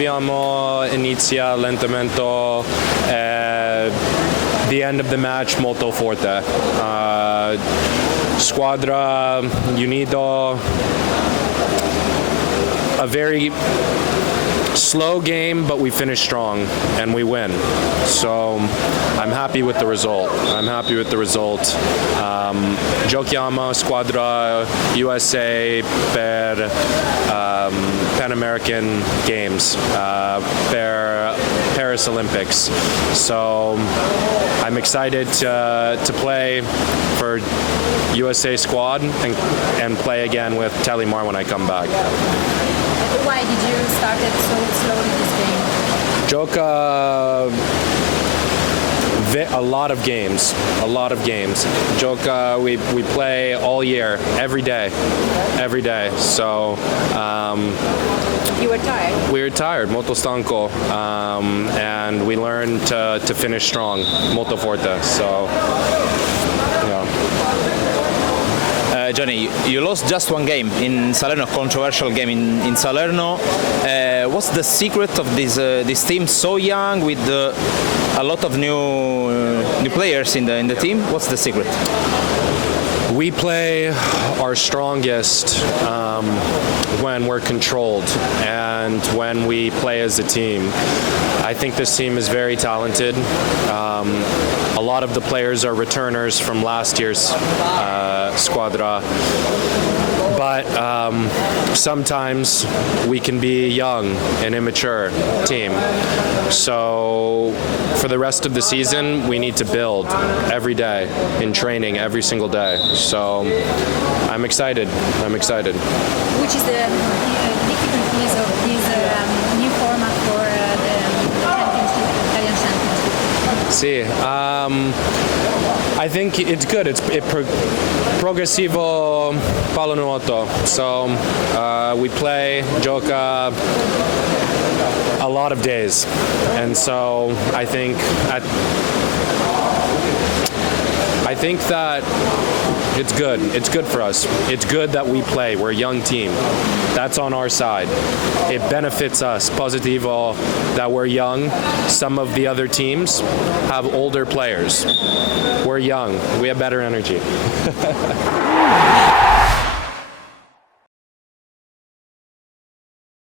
abbiamo inizia lentamente the end of the match molto forte. Squadra unido, a very slow game, but we finish strong and we win. So I'm happy with the result. Giochiamo squadra USA per Pan American Games, per Paris Olympics. So I'm excited to play for USA squad and play again with Telimar when I come back. Why did you start it so slowly this game? Gioca a lot of games. Gioca, we play all year, every day. So you were tired? We were tired, molto stanco, and we learned to finish strong, molto forte. So, yeah. Johnny, you lost just one game in Salerno, controversial game in Salerno. What's the secret of this team so young with a lot of new players in the team? What's the secret? We play our strongest when we're controlled and when we play as a team. I think this team is very talented. A lot of the players are returners from last year's squadra. But sometimes we can be young and immature team. So for the rest of the season, we need to build every day in training, every single day. So I'm excited. Which is the difficulties of this new format for the Italian championship? Sì, I think it's good. It's progressivo pallanuoto. So we play, gioca a lot of days, and so I think that it's good. It's good for us. It's good that we play. We're a young team. That's on our side. It benefits us. Positivo that we're young. Some of the other teams have older players. We're young. We have better energy.